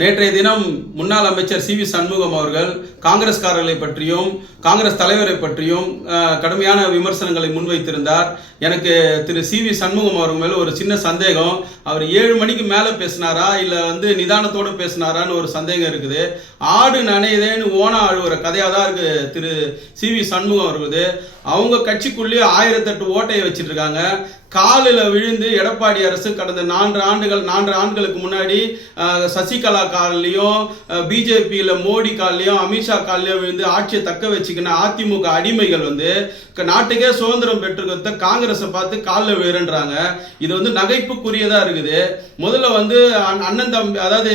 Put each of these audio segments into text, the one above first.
நேற்றைய தினம் முன்னாள் அமைச்சர் சி வி சண்முகம் அவர்கள் காங்கிரஸ்காரர்களை பற்றியும் காங்கிரஸ் தலைவரை பற்றியும் கடுமையான விமர்சனங்களை முன்வைத்திருந்தார். எனக்கு திரு சி வி சண்முகம் அவர்கள் மேல ஒரு சின்ன சந்தேகம். அவர் 7 மணிக்கு மேலே பேசினாரா இல்லை நிதானத்தோடு பேசினாரான்னு ஒரு சந்தேகம் இருக்குது. ஆடு நனையுதேன்னு ஓனா அழுவுற கதையாக தான் இருக்கு திரு சி வி சண்முகம் அவர்களுது. அவங்க கட்சிக்குள்ளேயே 1008 ஓட்டையை வச்சிட்டு இருக்காங்க. காலில் விழுந்து எடப்பாடி அரசு கடந்த 4 ஆண்டுகளுக்கு முன்னாடி சசிகலா காலிலையும் பிஜேபியில் மோடி காலிலையும் அமித்ஷா காலிலையும் விழுந்து ஆட்சியை தக்க வச்சுக்கின அதிமுக அடிமைகள் நாட்டுக்கே சுதந்திரம் பெற்றுக்கிறத காங்கிரஸை பார்த்து காலில் விழுறாங்க. இது நகைப்புக்குரியதா இருக்குது. முதல்ல அண்ணன் தம்பி, அதாவது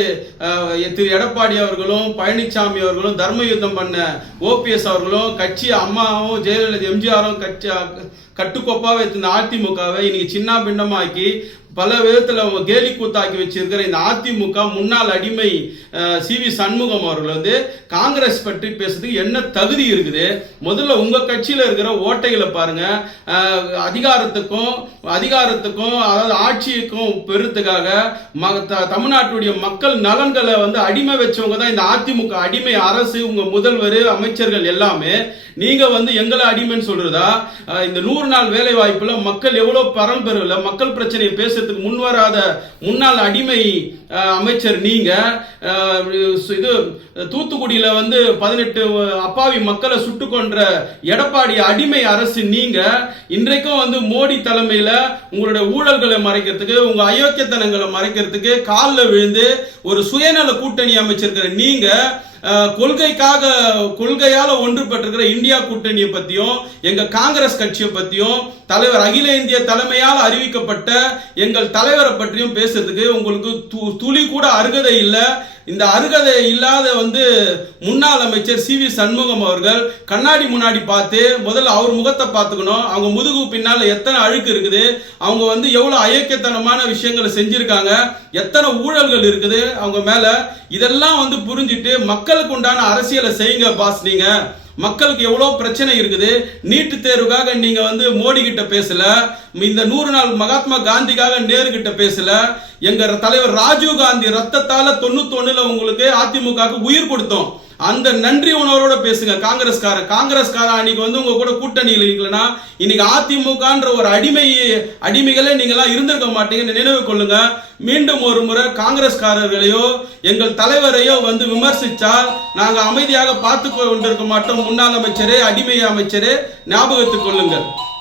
திரு எடப்பாடி அவர்களும் பழனிசாமி அவர்களும் தர்ம யுத்தம் பண்ண ஓபிஎஸ் அவர்களும் கட்சி அம்மாவும் ஜெயலலிதா எம்ஜிஆரும் கட்சி கட்டுக்கோப்பாக வைத்திருந்த அதிமுகவை இன்னைக்கு சின்ன பின்னமாக்கி பல விதத்தில் கேலி கூத்தாக்கி வச்சிருக்கிற இந்த அதிமுக முன்னாள் அடிமை சி வி சண்முகம் அவர்கள் காங்கிரஸ் பற்றி பேசுறதுக்கு என்ன தகுதி இருக்குது? முதல்ல உங்க கட்சியில் இருக்கிற ஓட்டைகளை பாருங்க. அதிகாரத்துக்கும் அதாவது ஆட்சிக்கும் பெருத்துக்காக தமிழ்நாட்டுடைய மக்கள் நலன்களை அடிமை வச்சவங்க தான் இந்த அதிமுக அடிமை அரசு. உங்க முதல்வர் அமைச்சர்கள் எல்லாமே நீங்க எங்களை அடிமைன்னு சொல்றதா? இந்த 100 நாள் வேலை வாய்ப்புல மக்கள் எவ்வளவு பரம் பெறல, மக்கள் பிரச்சனையை பேசுறதுக்கு முன்வராத முன்னாள் அடிமை அமைச்சர் நீங்க. இது தூத்துக்குடியில 18 அப்பாவி மக்களை சுட்டு கொன்ற எடப்பாடி அடிமை அரசு நீங்க. இன்றைக்கும் மோடி தலைமையில உங்களுடைய ஊழல்களை மறைக்கிறதுக்கு, உங்க அயோக்கியத்தனங்களை மறைக்கிறதுக்கு காலில் விழுந்து ஒரு சுயநல கூட்டணி அமைச்சிருக்கிற நீங்க கொள்கையால ஒன்றுபட்டிருக்கிற இந்தியா கூட்டணியை பத்தியும் எங்க காங்கிரஸ் கட்சியை பத்தியும் தலைவர் அகில இந்திய தலைமையால் அறிவிக்கப்பட்ட எங்கள் தலைவரை பற்றியும் பேசுறதுக்கு உங்களுக்கு துளி கூட அருகதை இல்லை. இந்த அருகதை இல்லாத முன்னாள் அமைச்சர் சி வி சண்முகம் அவர்கள் கண்ணாடி முன்னாடி பார்த்து முதல்ல அவர் முகத்தை பார்த்துக்கணும். அவங்க முதுகு பின்னால எத்தனை அழுக்கு இருக்குது, அவங்க எவ்வளவு அயோக்கியத்தனமான விஷயங்களை செஞ்சிருக்காங்க, எத்தனை ஊழல்கள் இருக்குது அவங்க மேல, இதெல்லாம் புரிஞ்சுட்டு மக்களுக்கு உண்டான அரசியலை செய்யுங்க பாஸ். நீங்க மக்களுக்கு எவ்வளவு பிரச்சனை இருக்குது. நீட்டு தேர்வுக்காக நீங்க மோடி கிட்ட பேசல, இந்த 100 நாள் மகாத்மா காந்திக்காக நேரு கிட்ட பேசல, எங்க தலைவர் ராஜீவ் காந்தி ரத்தத்தால 91 உங்களுக்கு அதிமுக உயிர் கொடுத்தோம், அந்த நன்றி உணர்வோட பேசுங்க. காங்கிரஸ்கார அன்னைக்கு உங்க கூட கூட்டணியில் இருக்கலனா இன்னைக்கு அதிமுகன்ற ஒரு அடிமைகளே நீங்களா இருந்திருக்க மாட்டீங்கன்னு நினைவு கொள்ளுங்க. மீண்டும் ஒரு முறை காங்கிரஸ்காரர்களையோ எங்கள் தலைவரையோ விமர்சிச்சால் நாங்க அமைதியாக பார்த்து கொண்டிருக்க மாட்டோம். முன்னாள் அமைச்சரே, அடிமை அமைச்சரே, ஞாபகத்துக் கொள்ளுங்கள்.